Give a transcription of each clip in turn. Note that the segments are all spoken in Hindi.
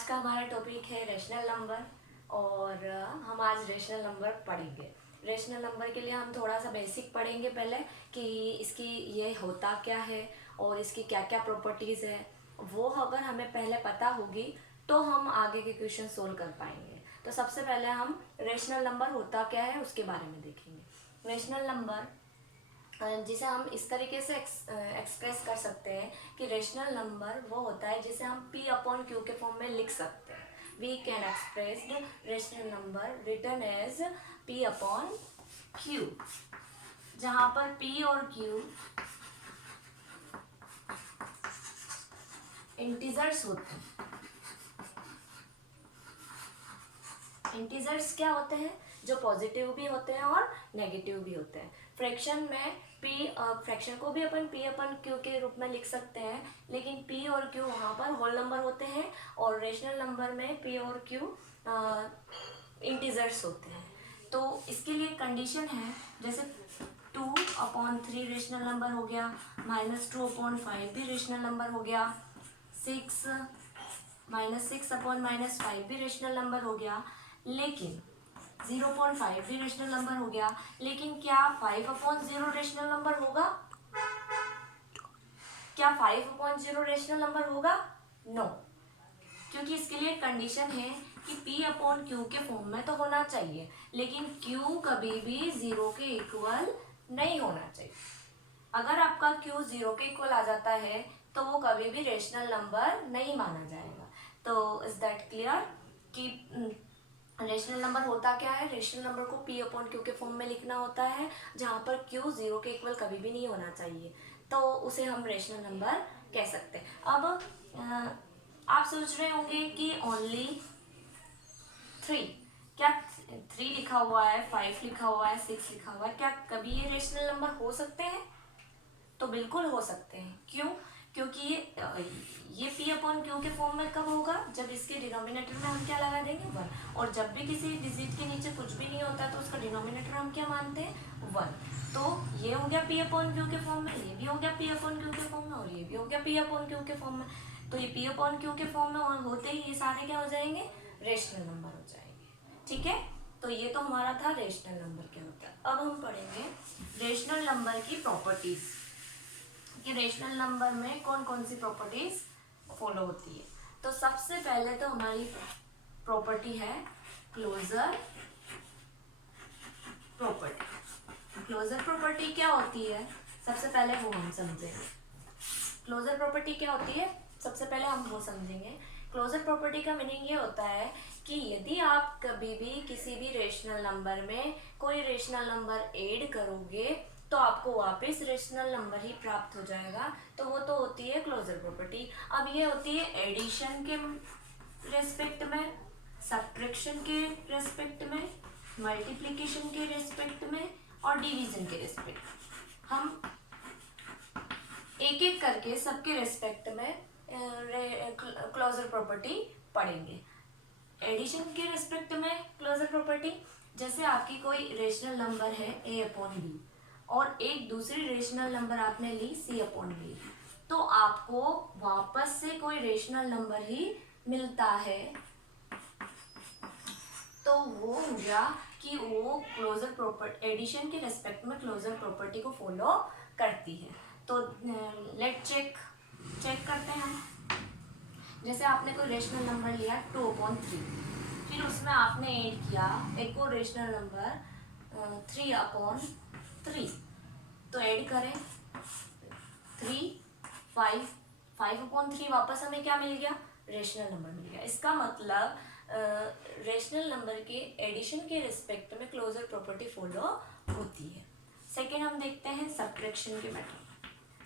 आज का हमारा टॉपिक है रेशनल नंबर और हम आज रेशनल नंबर पढ़ेंगे। रेशनल नंबर के लिए हम थोड़ा सा बेसिक पढ़ेंगे पहले कि इसकी ये होता क्या है और इसकी क्या क्या प्रॉपर्टीज़ है। वो अगर हमें पहले पता होगी तो हम आगे के क्वेश्चन सोल्व कर पाएंगे। तो सबसे पहले हम रेशनल नंबर होता क्या है उसके बारे में देखेंगे। रेशनल नंबर जिसे हम इस तरीके से एक्सप्रेस कर सकते हैं कि रेशनल नंबर वो होता है जिसे हम P अपॉन Q के फॉर्म में लिख सकते हैं। We can express rational number written as P upon Q, जहाँ पर P और Q इंटीजर्स होते हैं। इंटीजर्स क्या होते हैं? जो पॉजिटिव भी होते हैं और नेगेटिव भी होते हैं। फ्रैक्शन में फ्रैक्शन को भी अपन P अपन Q के रूप में लिख सकते हैं, लेकिन P और Q वहाँ पर होल नंबर होते हैं और रेशनल नंबर में P और Q इंटीजर्स होते हैं। तो इसके लिए कंडीशन है, जैसे 2/3 रेशनल नंबर हो गया, -2/5 भी रेशनल नंबर हो गया, 6/5 भी रेशनल नंबर हो गया, लेकिन 0.5 भी रेशनल नंबर हो गया। लेकिन क्या 5/0 रेशनल नंबर होगा? क्या 5/0 रेशनल नंबर होगा? नो, क्योंकि इसके लिए कंडीशन है कि P अपॉन Q के फॉर्म में तो होना चाहिए, लेकिन Q कभी भी 0 के इक्वल नहीं होना चाहिए। अगर आपका Q 0 के इक्वल आ जाता है तो वो कभी भी रेशनल नंबर नहीं माना जाएगा। तो इज दैट क्लियर कि रेशनल नंबर होता क्या है? रेशनल नंबर को P अपॉन Q के फॉर्म में लिखना होता है, जहाँ पर Q 0 के इक्वल कभी भी नहीं होना चाहिए, तो उसे हम रेशनल नंबर कह सकते हैं। अब आप सोच रहे होंगे कि ओनली 3, क्या 3 लिखा हुआ है, 5 लिखा हुआ है, 6 लिखा हुआ है, क्या कभी ये रेशनल नंबर हो सकते हैं? तो बिल्कुल हो सकते हैं। क्यों? क्योंकि ये P अपॉन Q के फॉर्म में कब होगा? जब इसके डिनोमिनेटर में हम क्या लगा देंगे? 1। और जब भी किसी डिजिट के नीचे कुछ भी नहीं होता तो उसका डिनोमिनेटर हम क्या मानते हैं? 1। तो ये हो गया P अपॉन Q के फॉर्म में, ये भी हो गया P अपॉन Q के फॉर्म में, और ये भी हो गया P अपॉन Q के फॉर्म में। तो ये P अपॉन Q के फॉर्म में होते ही ये सारे क्या हो जाएंगे? रेशनल नंबर हो जाएंगे। ठीक है, तो ये तो हमारा था रेशनल नंबर क्या होता है। अब हम पढ़ेंगे रेशनल नंबर की प्रॉपर्टीज कि रेशनल नंबर में कौन कौन सी प्रॉपर्टीज फॉलो होती है। तो सबसे पहले तो हमारी प्रॉपर्टी है क्लोजर प्रॉपर्टी। क्लोजर प्रॉपर्टी क्या होती है सबसे पहले वो हम समझेंगे। क्लोजर प्रॉपर्टी क्या होती है सबसे पहले हम वो समझेंगे। क्लोजर प्रॉपर्टी का मीनिंग ये होता है कि यदि आप कभी भी किसी भी रेशनल नंबर में कोई रेशनल नंबर ऐड करोगे तो आपको वापस रेशनल नंबर ही प्राप्त हो जाएगा, तो वो तो होती है क्लोजर प्रॉपर्टी। अब ये होती है एडिशन के रेस्पेक्ट में, सब्ट्रैक्शन के रेस्पेक्ट में, मल्टीप्लिकेशन के रेस्पेक्ट में और डिवीजन के रेस्पेक्ट। हम एक एक करके सबके रेस्पेक्ट में क्लोजर प्रॉपर्टी पढ़ेंगे। एडिशन के रेस्पेक्ट में क्लोजर प्रॉपर्टी, जैसे आपकी कोई रेशनल नंबर है A अपॉन B और एक दूसरी रेशनल नंबर आपने ली C अपॉन B, तो आपको वापस से कोई रेशनल नंबर ही मिलता है, तो वो हो गया कि वो क्लोजर प्रॉपर्टी एडिशन के रेस्पेक्ट में क्लोजर प्रॉपर्टी को फॉलो करती है। तो लेट चेक करते हैं हम। जैसे आपने कोई रेशनल नंबर लिया 2/3, फिर उसमें आपने ऐड किया एक और रेशनल नंबर 3/3, तो ऐड करें 3, 5/3, वापस हमें क्या मिल गया? रेशनल नंबर मिल गया। इसका मतलब रेशनल नंबर के एडिशन के रिस्पेक्ट में क्लोजर प्रॉपर्टी फॉलो होती है। सेकेंड हम देखते हैं सब्ट्रैक्शन के मैटर।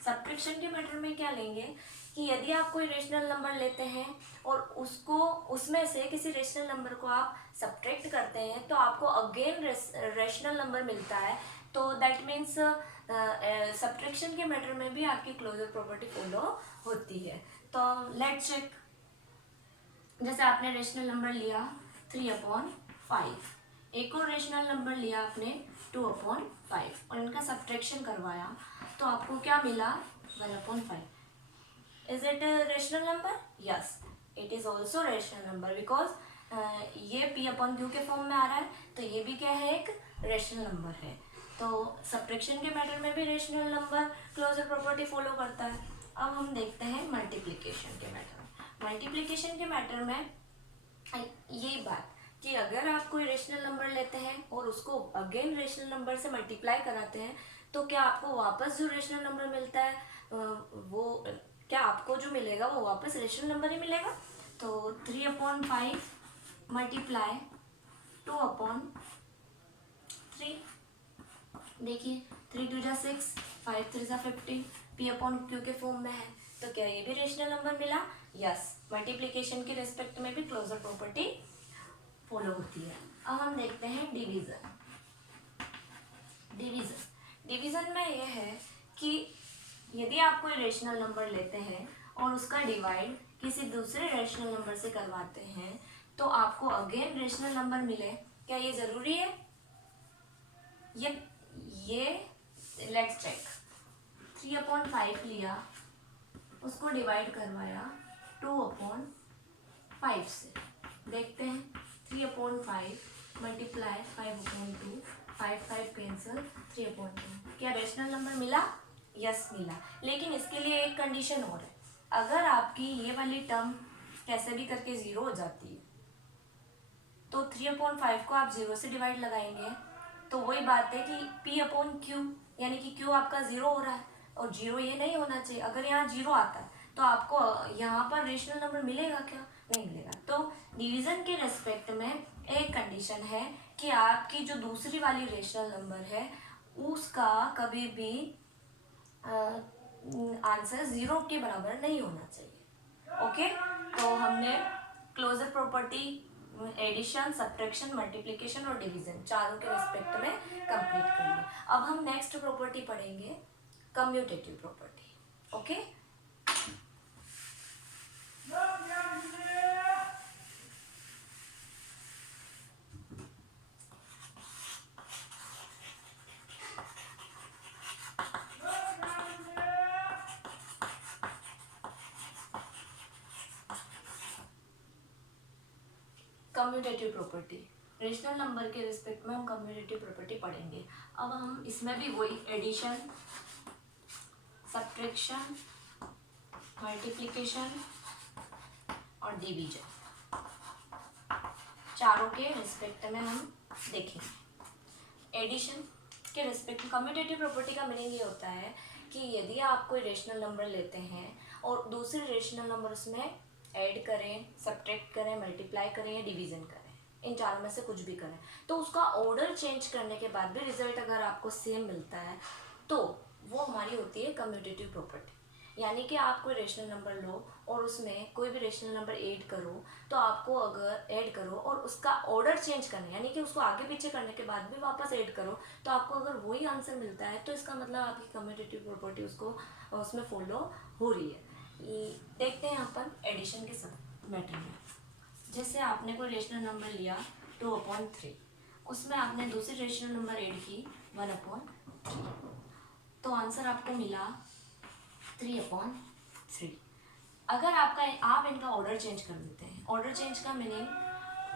सब्ट्रैक्शन के मैटर में क्या लेंगे कि यदि आप कोई रेशनल नंबर लेते हैं और उसमें से किसी रेशनल नंबर को आप सब्ट्रैक्ट करते हैं तो आपको अगेन रेशनल नंबर मिलता है, तो दैट मीन्स सब्ट्रैक्शन के मैटर में भी आपकी क्लोजर प्रॉपर्टी फॉलो होती है। तो लेट्स चेक। जैसे आपने रेशनल नंबर लिया 3/5, एक और रेशनल नंबर लिया आपने 2/5 और इनका सब्ट्रैक्शन करवाया तो आपको क्या मिला? 1/5। Is it rational number? Yes. It is also rational number because ये p अपॉन क्यू के फॉर्म में आ रहा है, तो ये भी क्या है, एक रेशनल नंबर है। तो सब्ट्रैक्शन के मैटर में भी rational number closure property follow करता है। अब हम देखते हैं मल्टीप्लिकेशन के मैटर में। मल्टीप्लिकेशन के मैटर में यही बात कि अगर आप कोई रेशनल नंबर लेते हैं और उसको अगेन रेशनल नंबर से मल्टीप्लाई कराते हैं, तो क्या आपको वापस जो रेशनल नंबर मिलता है वो क्या आपको जो मिलेगा वो वापस रेशनल नंबर ही मिलेगा। तो 3/5 मल्टीप्लाई 2/3, देखिए 3 2 जा 6, 5 3 जा 15, p अपॉन क्यू के फॉर्म में है, तो क्या ये भी रेशनल नंबर मिला। यस, मल्टीप्लिकेशन के रेस्पेक्ट में भी क्लोजर प्रॉपर्टी फॉलो होती है। अब हम देखते हैं डिवीजन। डिवीजन में यह है कि यदि आप कोई रेशनल नंबर लेते हैं और उसका डिवाइड किसी दूसरे रेशनल नंबर से करवाते हैं, तो आपको अगेन रेशनल नंबर मिले। क्या ये जरूरी है? ये लेट्स चेक। 3/5 लिया, उसको डिवाइड करवाया 2/5 से। देखते हैं 3/5 मल्टीप्लाई 5/2, 5 कैंसिल, 3/2। क्या रेशनल नंबर मिला? यस मिला, लेकिन इसके लिए एक कंडीशन और है। अगर आपकी ये वाली टर्म कैसे भी करके 0 हो जाती है, तो 3/5 को आप 0 से डिवाइड लगाएंगे, तो वही बात है कि p अपॉन क्यू, यानी कि q आपका 0 हो रहा है और 0 ये नहीं होना चाहिए। अगर यहाँ 0 आता है तो आपको यहाँ पर रेशनल नंबर मिलेगा क्या? नहीं मिलेगा। तो डिवीजन के रेस्पेक्ट में एक कंडीशन है कि आपकी जो दूसरी वाली रेशनल नंबर है उसका कभी भी आंसर 0 के बराबर नहीं होना चाहिए। ओके, तो हमने closure property addition, subtraction, multiplication और डिवीजन चारों के रेस्पेक्ट में कंप्लीट कर लिया। अब हम नेक्स्ट प्रॉपर्टी पढ़ेंगे, commutative property. Okay, commutative property rational number के रिस्पेक्ट में हम कम्यूटेटिव प्रॉपर्टी पढ़ेंगे। अब हम इसमें भी वही एडिशन, सब्ट्रैक्शन, मल्टीप्लिकेशन और डिवीजन चारों के रिस्पेक्ट में हम देखेंगे। एडिशन के रिस्पेक्ट में कम्यूटेटिव प्रॉपर्टी का मीनिंग ये होता है कि यदि आप कोई रेशनल नंबर लेते हैं और दूसरे रेशनल नंबर उसमें ऐड करें, सब्ट्रैक्ट करें, मल्टीप्लाई करें या डिवीजन करें, इन चारों में से कुछ भी करें, तो उसका ऑर्डर चेंज करने के बाद भी रिजल्ट अगर आपको सेम मिलता है तो वो हमारी होती है कम्यूटेटिव प्रॉपर्टी। यानी कि आप कोई रेशनल नंबर लो और उसमें कोई भी रेशनल नंबर ऐड करो, तो आपको अगर ऐड करो और उसका ऑर्डर चेंज करना, यानी कि उसको आगे पीछे करने के बाद भी वापस ऐड करो, तो आपको अगर वही आंसर मिलता है तो इसका मतलब आपकी कम्यूटेटिव प्रॉपर्टी उसको उसमें फॉलो हो रही है। देखते हैं यहाँ पर एडिशन के सब मैटर में। जैसे आपने कोई रेशनल नंबर लिया 2/3, उसमें आपने दूसरी रेशनल नंबर ऐड की 1/3, तो आंसर आपको मिला 3/3। अगर आप इनका ऑर्डर चेंज कर देते हैं, ऑर्डर चेंज का मीनिंग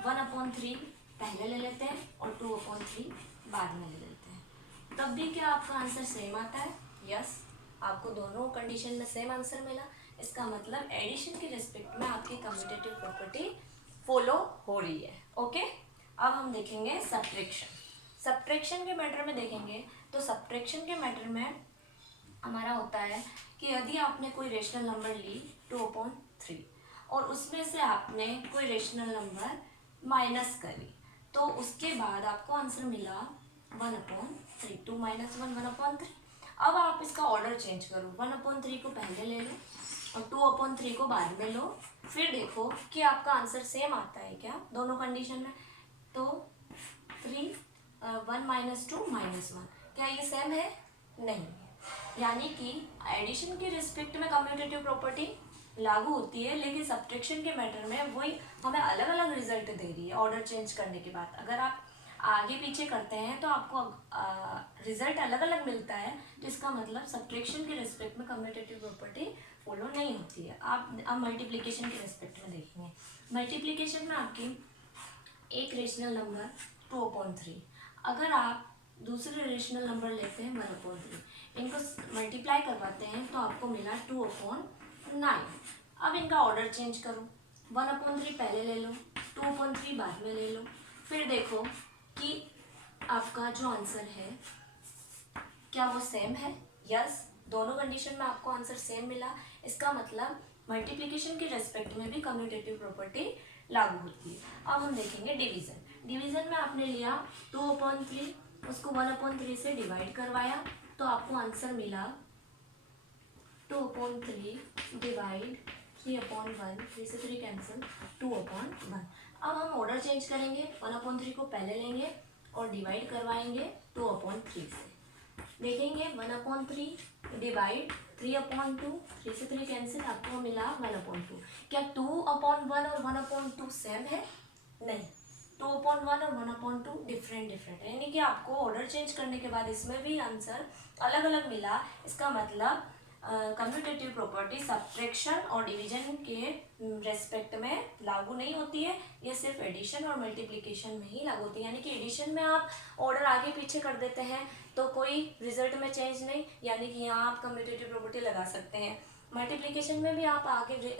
1/3 पहले ले लेते हैं और 2/3 बाद में ले लेते हैं, तब भी क्या आपका आंसर सेम आता है? यस, आपको दोनों कंडीशन में सेम आंसर मिला। इसका मतलब एडिशन के रिस्पेक्ट में आपकी कम्यूटेटिव प्रॉपर्टी फॉलो हो रही है। ओके, अब हम देखेंगे सब्ट्रैक्शन। सब्ट्रैक्शन के मैटर में देखेंगे तो सब्ट्रैक्शन के मैटर में हमारा होता है कि यदि आपने कोई रेशनल नंबर ली 2/3 और उसमें से आपने कोई रेशनल नंबर माइनस करी, तो उसके बाद आपको आंसर मिला 1/3। 2 - 1 1/3। अब आप इसका ऑर्डर चेंज करो, 1/3 को पहले ले लो और 2/3 को बाद में लो, फिर देखो कि आपका आंसर सेम आता है क्या दोनों कंडीशन में। तो 3 1 - 2 -1, क्या ये सेम है? नहीं। यानी कि एडिशन के रिस्पेक्ट में कम्यूटेटिव प्रॉपर्टी लागू होती है, लेकिन सब्ट्रैक्शन के मैटर में वही हमें अलग अलग रिजल्ट दे रही है ऑर्डर चेंज करने के बाद। अगर आप आगे पीछे करते हैं तो आपको रिजल्ट अलग अलग मिलता है, तो इसका मतलब सब्ट्रैक्शन के रिस्पेक्ट में कम्यूटेटिव प्रॉपर्टी फॉलो नहीं होती है। आप मल्टीप्लिकेशन के रेस्पेक्ट में देखेंगे। मल्टीप्लिकेशन में आपकी एक रेशनल नंबर 2/3, अगर आप दूसरे रेशनल नंबर लेते हैं 1/3, इनको मल्टीप्लाई करवाते हैं तो आपको मिला 2/9। अब इनका ऑर्डर चेंज करो, 1/3 पहले ले लो, 2/3 बाद में ले लो, फिर देखो कि आपका जो आंसर है क्या वो सेम है। यस, दोनों कंडीशन में आपको आंसर सेम मिला। इसका मतलब मल्टीप्लिकेशन के रेस्पेक्ट में भी कम्यूटेटिव प्रॉपर्टी लागू होती है। अब हम देखेंगे डिवीजन। डिवीजन में आपने लिया 2/3, उसको 1/3 से डिवाइड करवाया तो आपको आंसर मिला 2/3 डिवाइड 3/1, 3 से 3 कैंसिल, 2/1। अब हम ऑर्डर चेंज करेंगे, 1/3 को पहले लेंगे और डिवाइड करवाएंगे 2/3 से। देखेंगे 1/3 डिवाइड 3/2, 3 से 3 कैंसिल, आपको मिला 1/2। क्या 2/1 और 1/2 सेम है? नहीं, 2/1 और 1/2 डिफरेंट है, यानी कि आपको ऑर्डर चेंज करने के बाद इसमें भी आंसर अलग अलग मिला। इसका मतलब कम्यूटेटिव प्रॉपर्टी सब्ट्रैक्शन और डिवीजन के रेस्पेक्ट में लागू नहीं होती है, ये सिर्फ एडिशन और मल्टीप्लिकेशन में ही लागू होती है। यानी कि एडिशन में आप ऑर्डर आगे पीछे कर देते हैं तो कोई रिजल्ट में चेंज नहीं, यानी कि यहाँ आप कम्यूटेटिव प्रॉपर्टी लगा सकते हैं। मल्टीप्लिकेशन में भी आप आगे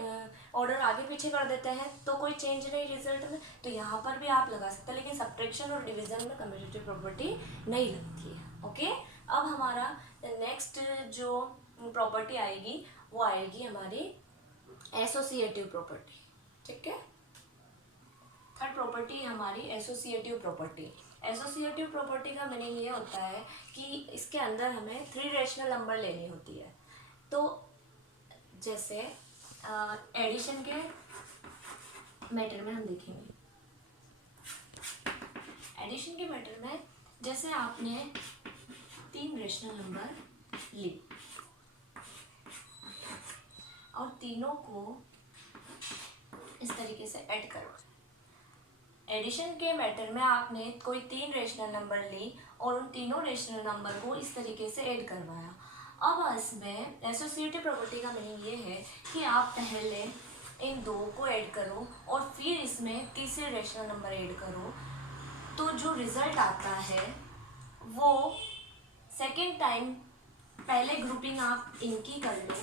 ऑर्डर आगे पीछे कर देते हैं तो कोई चेंज नहीं रिजल्ट में, तो यहाँ पर भी आप लगा सकते हैं, लेकिन सब्ट्रैक्शन और डिवीजन में कम्यूटेटिव प्रॉपर्टी नहीं लगती है। ओके, अब हमारा नेक्स्ट जो प्रॉपर्टी आएगी वो आएगी हमारी एसोसिएटिव प्रॉपर्टी। ठीक है, थर्ड प्रॉपर्टी हमारी एसोसिएटिव प्रॉपर्टी। एसोसिएटिव प्रॉपर्टी का मीनिंग ये होता है कि इसके अंदर हमें 3 रेशनल नंबर लेनी होती है। तो जैसे एडिशन के मैटर में हम देखेंगे, एडिशन के मैटर में जैसे आपने 3 रेशनल नंबर ली और तीनों को इस तरीके से ऐड करो। एडिशन के मैटर में आपने कोई 3 रेशनल नंबर ली और उन तीनों रेशनल नंबर को इस तरीके से ऐड करवाया। अब इसमें एसोसिएटिव प्रॉपर्टी का मीनिंग ये है कि आप पहले इन दो को ऐड करो और फिर इसमें तीसरे रेशनल नंबर ऐड करो, तो जो रिजल्ट आता है वो सेकेंड टाइम पहले ग्रुपिंग आप इनकी कर लो,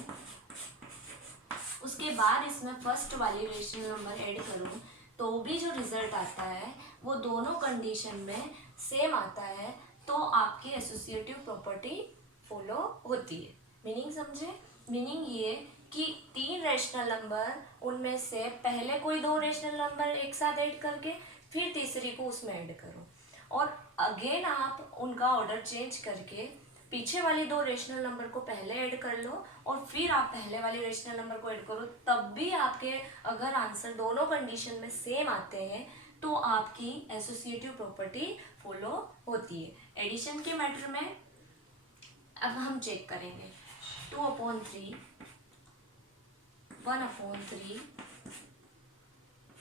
उसके बाद इसमें फर्स्ट वाली रेशनल नंबर ऐड करो, तो भी जो रिजल्ट आता है वो दोनों कंडीशन में सेम आता है, तो आपकी एसोसिएटिव प्रॉपर्टी फॉलो होती है। मीनिंग समझे? मीनिंग ये कि 3 रेशनल नंबर, उनमें से पहले कोई 2 रेशनल नंबर एक साथ ऐड करके फिर तीसरी को उसमें ऐड करो और अगेन आप उनका ऑर्डर चेंज करके पीछे वाली 2 रेशनल नंबर को पहले ऐड कर लो और फिर आप पहले वाली रेशनल नंबर को ऐड करो, तब भी आपके अगर आंसर दोनों कंडीशन में सेम आते हैं तो आपकी एसोसिएटिव प्रॉपर्टी फॉलो होती है। एडिशन के मैटर में अब हम चेक करेंगे 2/3, 1/3,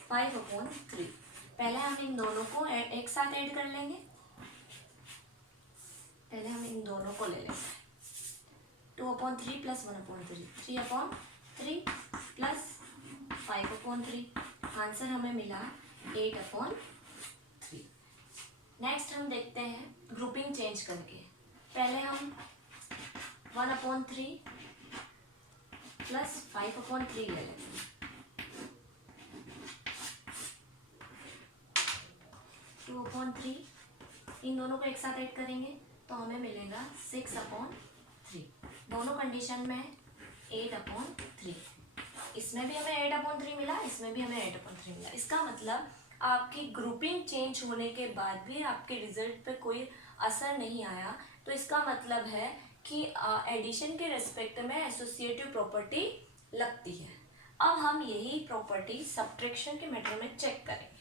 5/3। पहले हम इन दोनों को एक साथ ऐड कर लेंगे, पहले हम इन दोनों को ले लेंगे 2/3 प्लस 1/3, 3/3 प्लस 5/3, आंसर हमें मिला 8/3। नेक्स्ट हम देखते हैं ग्रुपिंग चेंज करके, पहले हम 1/3 प्लस 5/3 ले लेंगे, 2/3, इन दोनों को एक साथ ऐड करेंगे तो हमें मिलेगा 6/3। दोनों कंडीशन में 8/3, इसमें भी हमें 8/3 मिला, इसमें भी हमें 8/3 मिला। इसका मतलब आपकी ग्रुपिंग चेंज होने के बाद भी आपके रिजल्ट पे कोई असर नहीं आया, तो इसका मतलब है कि एडिशन के रेस्पेक्ट में एसोसिएटिव प्रॉपर्टी लगती है। अब हम यही प्रॉपर्टी सब्ट्रैक्शन के मैटर में चेक करेंगे।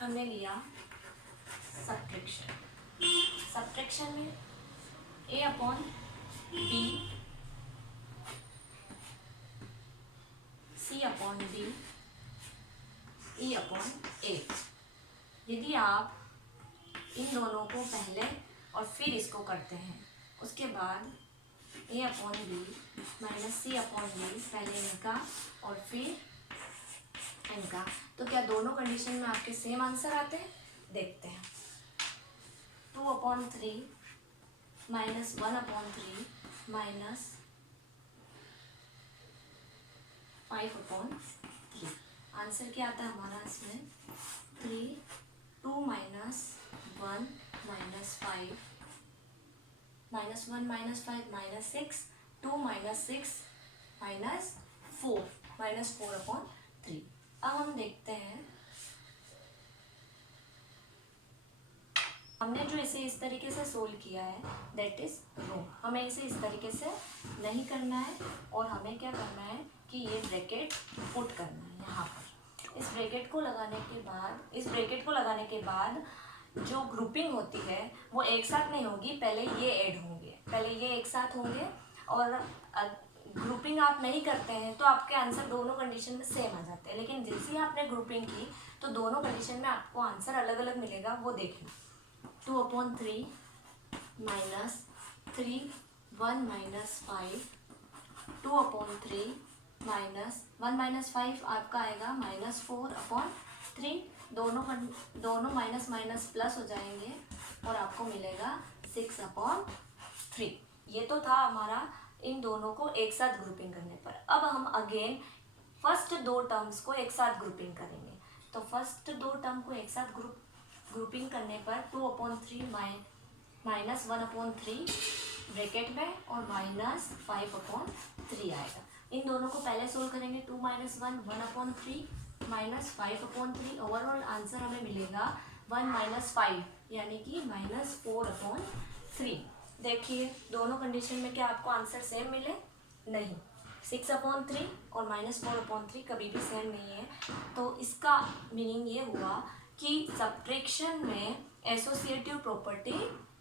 हमने लिया सब्ट्रैक्शन, सब्ट्रैक्शन में A/B, C/D, E/A। यदि आप इन दोनों को पहले और फिर इसको करते हैं। उसके बाद a upon B minus C upon B, पहले इनका और फिर इनका। तो क्या दोनों कंडीशन में आपके सेम आंसर आते हैं? देखते हैं। 2/3 माइनस 1/3 माइनस 5/3। आंसर क्या आता है हमारा इसमें? 3, 2 minus 1 minus 5 minus 1 minus 5 minus 6, 2 minus 6 minus 4 minus 4/3। अब हम देखते हैं, हमने जो इसे इस तरीके से सोल्व किया है दैट इज रॉन्ग। हमें इसे इस तरीके से नहीं करना है और हमें क्या करना है कि ये ब्रैकेट पुट करना है यहाँ पर। इस ब्रैकेट को लगाने के बाद जो ग्रुपिंग होती है वो एक साथ नहीं होगी, पहले ये ऐड होंगे, पहले ये एक साथ होंगे। और ग्रुपिंग आप नहीं करते हैं तो आपके आंसर दोनों कंडीशन में सेम आ जाते हैं, लेकिन जैसे ही आपने ग्रुपिंग की तो दोनों कंडीशन में आपको आंसर अलग अलग मिलेगा, वो देखना। 2/3 माइनस 3 1 माइनस 5 2/3 माइनस 1 माइनस 5 आपका आएगा -4/3। दोनों माइनस माइनस प्लस हो जाएंगे और आपको मिलेगा 6/3। ये तो था हमारा इन दोनों को एक साथ ग्रुपिंग करने पर। अब हम अगेन फर्स्ट दो टर्म्स को एक साथ ग्रुपिंग करेंगे। तो फर्स्ट दो टर्म को एक साथ ग्रुपिंग करने पर 2/3 माइनस 1/3 ब्रैकेट में और माइनस 5/3 आएगा। इन दोनों को पहले सोल्व करेंगे। 2 माइनस 1 1/3 माइनस 5/3। ओवरऑल आंसर हमें मिलेगा 1 माइनस 5 यानी कि -4/3। देखिए दोनों कंडीशन में क्या आपको आंसर सेम मिले? नहीं। 6/3 और -4/3 कभी भी सेम नहीं है। तो इसका मीनिंग ये हुआ कि सब्ट्रैक्शन में एसोसिएटिव प्रॉपर्टी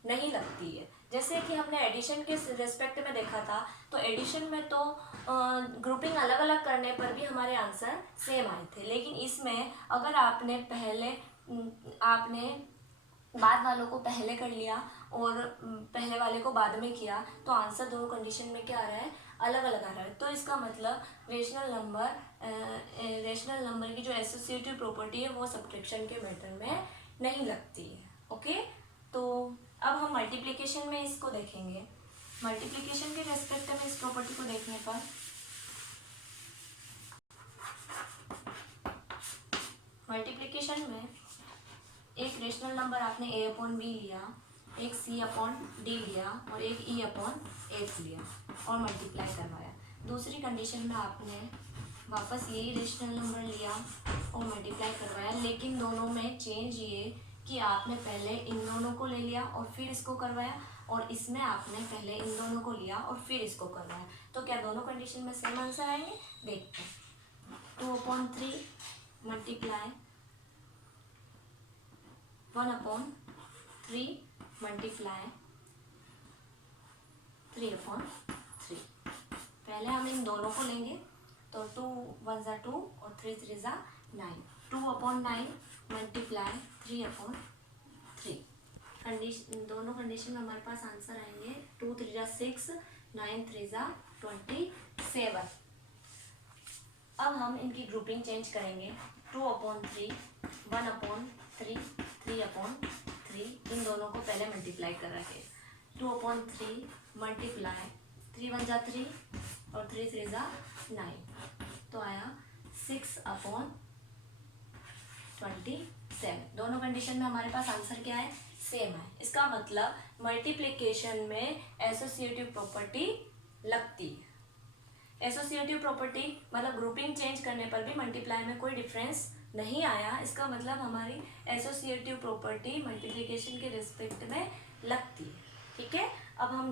नहीं लगती है। जैसे कि हमने एडिशन के रेस्पेक्ट में देखा था, तो एडिशन में तो ग्रुपिंग अलग अलग करने पर भी हमारे आंसर सेम आए थे, लेकिन इसमें अगर आपने बाद वालों को पहले कर लिया और पहले वाले को बाद में किया तो आंसर दोनों कंडीशन में क्या आ रहा है? अलग अलग आ रहा है। तो इसका मतलब रेशनल नंबर की जो एसोसिएटिव प्रॉपर्टी है वो सब्ट्रैक्शन के मैटर में नहीं लगती है। ओके, तो अब हम मल्टीप्लिकेशन में इसको देखेंगे। मल्टीप्लिकेशन के रेस्पेक्ट में इस प्रॉपर्टी को देखने पर मल्टीप्लिकेशन में एक रेशनल नंबर आपने a/b लिया, एक c/d लिया और एक e/f लिया और मल्टीप्लाई करवाया। दूसरी कंडीशन में आपने वापस यही रेशनल नंबर लिया और मल्टीप्लाई करवाया, लेकिन दोनों में चेंज ये कि आपने पहले इन दोनों को ले लिया और फिर इसको करवाया, और इसमें आपने पहले इन दोनों को लिया और फिर इसको करवाया। तो क्या दोनों कंडीशन में सेम आंसर आएंगे? देखते हैं। 2/3 मल्टीप्लाई 1/3 मल्टीप्लाई 3/3। पहले हम इन दोनों को लेंगे, तो 2 1 ज़ा 2 और 3 3 ज़ा 9। 2/9 मल्टीप्लाई 3/3। दोनों कंडीशन में हमारे पास आंसर आएंगे 2 3 ज़ा 6 9 3 ज़ा 27। अब हम इनकी ग्रुपिंग चेंज करेंगे। 2/3 1/3 3/3। इन दोनों को पहले मल्टीप्लाई कर रखे। 2/3 मल्टीप्लाई 3 1 ज़ा 3 और 3 3 ज़ा 9, तो आया 6/27। दोनों कंडीशन में हमारे पास आंसर क्या है? सेम है। इसका मतलब मल्टीप्लिकेशन में एसोसिएटिव प्रॉपर्टी लगती है। एसोसिएटिव प्रॉपर्टी मतलब ग्रुपिंग चेंज करने पर भी मल्टीप्लाई में कोई डिफरेंस नहीं आया। इसका मतलब हमारी एसोसिएटिव प्रॉपर्टी मल्टीप्लिकेशन के रिस्पेक्ट में लगती है। ठीक है, अब हम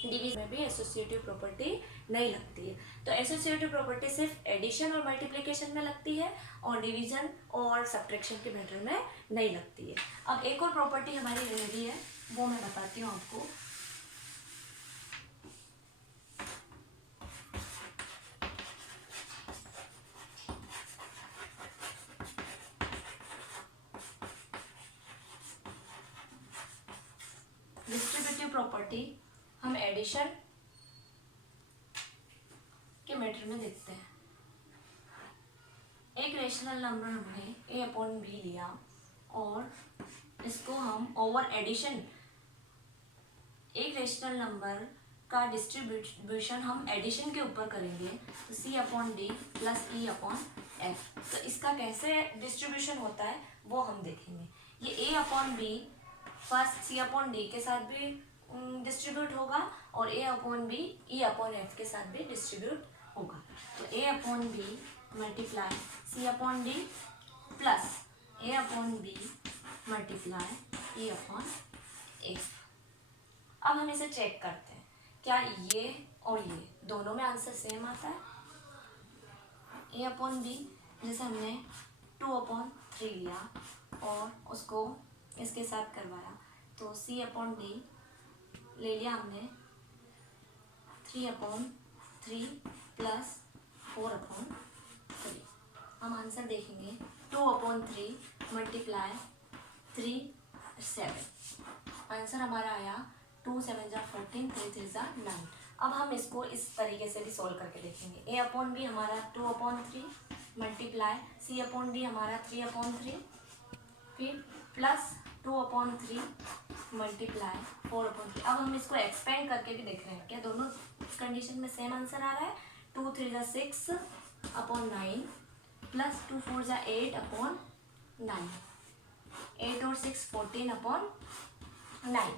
डिवीजन में भी एसोसिएटिव प्रॉपर्टी नहीं लगती है। तो एसोसिएटिव प्रॉपर्टी सिर्फ एडिशन और मल्टीप्लिकेशन में लगती है और डिवीजन और सब्ट्रैक्शन के मैटर में नहीं लगती है। अब एक और प्रॉपर्टी हमारी रेडी है, वो मैं बताती हूँ आपको। डिस्ट्रीब्यूटिव प्रॉपर्टी हम एडिशन के मैटर में देखते हैं। एक रेशनल नंबर हमने a अपॉन बी लिया और इसको हम ओवर एडिशन, एक रेशनल नंबर का डिस्ट्रीब्यूशन हम एडिशन के ऊपर करेंगे तो c अपॉन डी प्लस ई अपॉन एफ। तो इसका कैसे डिस्ट्रीब्यूशन होता है वो हम देखेंगे। ये a upon B first c upon D के साथ भी डिस्ट्रीब्यूट होगा और a upon B E upon F के साथ भी डिस्ट्रीब्यूट होगा। तो a upon B multiply c upon D plus a upon B multiply e upon F. अब हम इसे चेक करते हैं, क्या ये और ये दोनों में आंसर सेम आता है। a अपॉन बी जैसे हमने 2/3 लिया और उसको इसके साथ करवाया तो c अपॉन डी ले लिया हमने 3/3 प्लस 4/3। हम आंसर देखेंगे 2/3 मल्टीप्लाई 3 7। आंसर हमारा आया 2 7 जा 14 3 3 जा 9। अब हम इसको इस तरीके से भी सॉल्व करके देखेंगे। a अपॉन बी हमारा 2/3 मल्टीप्लाई c अपॉन डी हमारा 3/3 फिर प्लस 2/3 मल्टीप्लाई 4/3। अब हम इसको एक्सपेंड करके भी देख रहे हैं क्या दोनों कंडीशन में सेम आंसर आ रहा है। 2 3 जा 6/9 प्लस 2 4 जा 8/9। 8 और 6 14/9।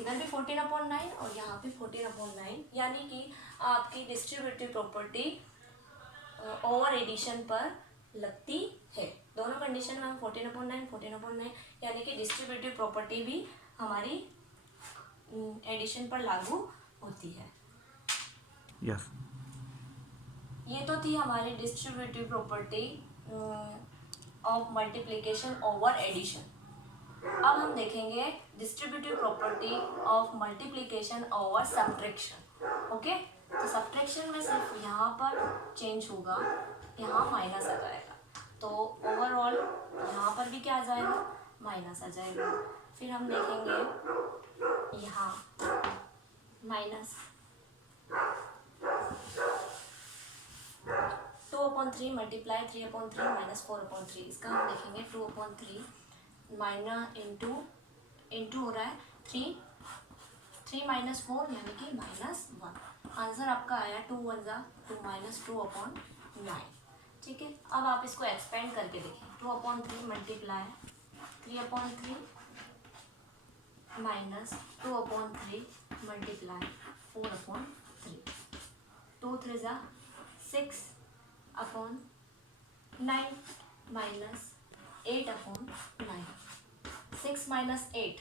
इधर भी 14/9 और यहाँ भी 14/9, यानी कि आपकी डिस्ट्रीब्यूटिव प्रॉपर्टी ओवर एडिशन पर लगती है। दोनों कंडीशन में हम 14/9 यानी कि डिस्ट्रीब्यूटिव प्रॉपर्टी भी हमारी एडिशन पर लागू होती है। यस। ये तो थी हमारी distributive property of multiplication over addition. अब हम देखेंगे distributive property of multiplication over subtraction. Okay, तो सब्ट्रैक्शन में सिर्फ यहाँ पर चेंज होगा, यहाँ माइनस आ जाएगा, तो ओवरऑल यहाँ पर भी क्या आ जाएगा, माइनस आ जाएगा। फिर हम देखेंगे यहाँ माइनस 2/3 मल्टीप्लाई 3/3 माइनस 4/3। इसका हम देखेंगे 2/3 माइनस इंटू हो रहा है 3 माइनस 4 यानी कि -1। आंसर आपका आया 2 1 जा 2 माइनस 2/9। ठीक है, अब आप इसको एक्सपेंड करके देखें। 2/3 मल्टीप्लाई 3/3 माइनस 2/3 मल्टीप्लाई 4/3। 2 3 जा 6/9 माइनस 8/9। 6 माइनस 8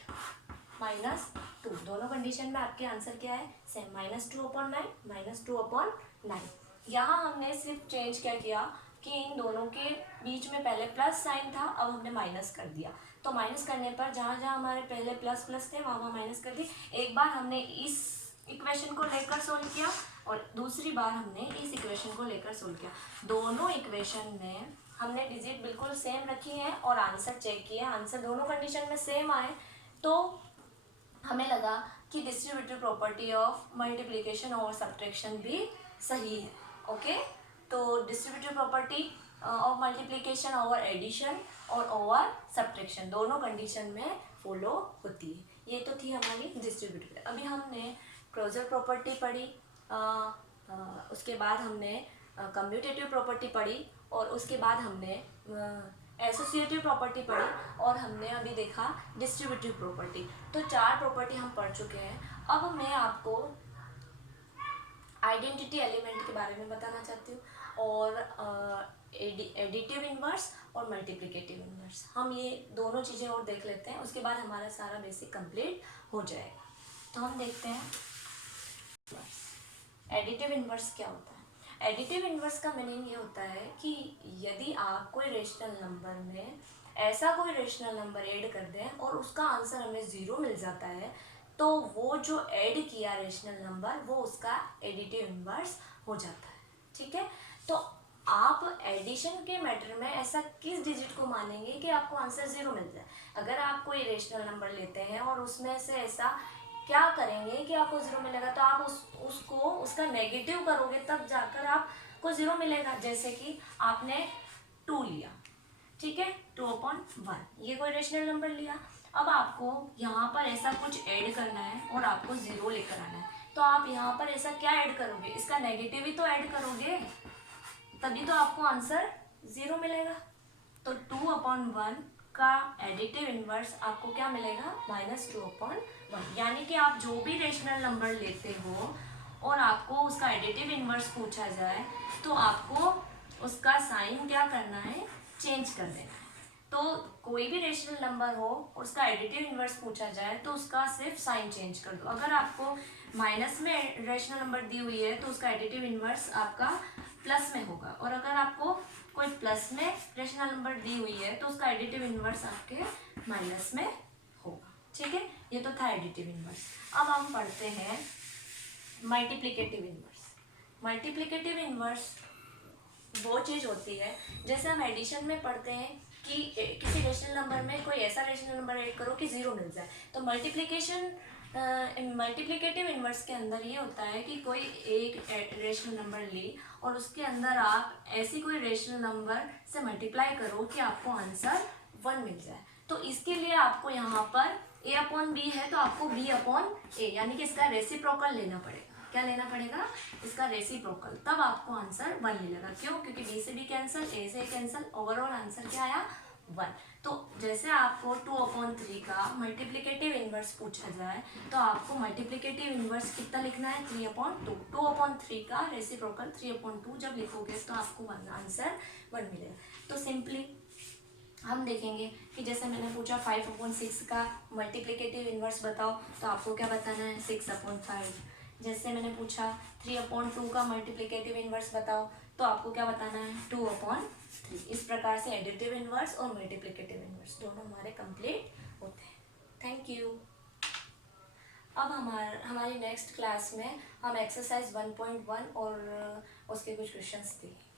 -2। दोनों कंडीशन में आपके आंसर क्या है, सेम, -2/9 -2/9। यहाँ हमने सिर्फ चेंज क्या किया कि इन दोनों के बीच में पहले प्लस साइन था, अब हमने माइनस कर दिया। तो माइनस करने पर जहाँ जहाँ हमारे पहले प्लस थे वहाँ वहाँ माइनस कर दी। एक बार हमने इस इक्वेशन को लेकर सोल्व किया और दूसरी बार हमने इस इक्वेशन को लेकर सोल्व किया। दोनों इक्वेशन में हमने डिजिट बिल्कुल सेम रखी है और आंसर चेक किया। आंसर दोनों कंडीशन में सेम आए तो हमें लगा कि डिस्ट्रीब्यूटिव प्रॉपर्टी ऑफ मल्टीप्लिकेशन और सब्ट्रैक्शन भी सही है। ओके, तो distributive property of multiplication over addition और ओवर सब्ट्रैक्शन दोनों कंडीशन में फॉलो होती है। ये तो थी हमारी डिस्ट्रीब्यूटिव। अभी हमने क्लोजर प्रॉपर्टी पढ़ी, उसके बाद हमने कम्यूटेटिव प्रॉपर्टी पढ़ी और उसके बाद हमने एसोसिएटिव प्रॉपर्टी पढ़ी और हमने अभी देखा डिस्ट्रीब्यूटिव प्रॉपर्टी। तो 4 प्रॉपर्टी हम पढ़ चुके हैं। अब मैं आपको आइडेंटिटी एलिमेंट के बारे में बताना चाहती हूँ और एडिटिव इन्वर्स और मल्टीप्लिकेटिव इन्वर्स। हम ये दोनों चीज़ें और देख लेते हैं, उसके बाद हमारा सारा बेसिक कंप्लीट हो जाएगा। तो हम देखते हैं एडिटिव इन्वर्स क्या होता है। एडिटिव इन्वर्स का मीनिंग ये होता है कि यदि आप कोई रेशनल नंबर में ऐसा कोई रेशनल नंबर ऐड कर दें और उसका आंसर हमें 0 मिल जाता है तो वो जो ऐड किया रेशनल नंबर वो उसका एडिटिव इन्वर्स हो जाता है। ठीक है, तो आप एडिशन के मैटर में ऐसा किस डिजिट को मानेंगे कि आपको आंसर 0 मिल जाए। अगर आप कोई रेशनल नंबर लेते हैं और उसमें से ऐसा क्या करेंगे कि आपको 0 मिलेगा, तो आप उसका नेगेटिव करोगे तब जाकर आपको 0 मिलेगा। जैसे कि आपने 2 लिया, ठीक है, 2/1, ये कोई रेशनल नंबर लिया। अब आपको यहाँ पर ऐसा कुछ ऐड करना है और आपको 0 लेकर आना है, तो आप यहाँ पर ऐसा क्या ऐड करोगे, इसका नेगेटिव ही तो ऐड करोगे, तभी तो आपको आंसर 0 मिलेगा। तो 2/1 का एडिटिव इनवर्स आपको क्या मिलेगा, -2/1। यानी कि आप जो भी रेशनल नंबर लेते हो और आपको उसका एडिटिव इनवर्स पूछा जाए तो आपको उसका साइन क्या करना है, चेंज कर देना है। तो कोई भी रेशनल नंबर हो उसका एडिटिव इनवर्स पूछा जाए तो उसका सिर्फ साइन चेंज कर दो। अगर आपको माइनस में रेशनल नंबर दी हुई है तो उसका एडिटिव इनवर्स आपका प्लस में होगा, और अगर आपको कोई प्लस में रेशनल नंबर दी हुई है तो उसका एडिटिव इनवर्स आपके माइनस में होगा। ठीक है, ये तो था एडिटिव इनवर्स। अब हम पढ़ते हैं मल्टीप्लिकेटिव इनवर्स। मल्टीप्लिकेटिव इनवर्स वो चीज़ होती है, जैसे हम एडिशन में पढ़ते हैं कि किसी रेशनल नंबर में कोई ऐसा रेशनल नंबर ऐड करो कि 0 मिल जाए, तो मल्टीप्लिकेटिव इनवर्स के अंदर ये होता है कि कोई एक रेशनल नंबर ली और उसके अंदर आप ऐसी कोई रेशनल नंबर से मल्टीप्लाई करो कि आपको आंसर 1 मिल जाए। तो इसके लिए आपको यहाँ पर a/b है तो आपको b/a यानी कि इसका रेसिप्रोकल लेना पड़ेगा। क्या लेना पड़ेगा, इसका रेसिप्रोकल, तब आपको आंसर 1 मिलेगा। क्यों, क्योंकि b से b कैंसिल, a से कैंसिल, ओवरऑल आंसर क्या आया, 1। तो जैसे आपको 2/3 का मल्टीप्लिकेटिव इनवर्स पूछा जाए तो आपको मल्टीप्लिकेटिव इनवर्स कितना लिखना है, 3/2। 2/3 का रेसिप्रोकल 3/2 जब लिखोगे तो आपको आंसर 1 मिलेगा। तो सिंपली हम देखेंगे कि जैसे मैंने पूछा 5/6 का मल्टीप्लिकेटिव इनवर्स बताओ, तो आपको क्या बताना है, 6/5। जैसे मैंने पूछा 3/2 का मल्टीप्लिकेटिव इनवर्स बताओ, तो आपको क्या बताना है, 2/3। इस प्रकार से एडिटिव इनवर्स और मल्टीप्लिकेटिव इनवर्स दोनों हमारे कंप्लीट होते हैं। Thank you. अब हमारी नेक्स्ट क्लास में हम एक्सरसाइज 1.1 और उसके कुछ क्वेश्चंस देखेंगे।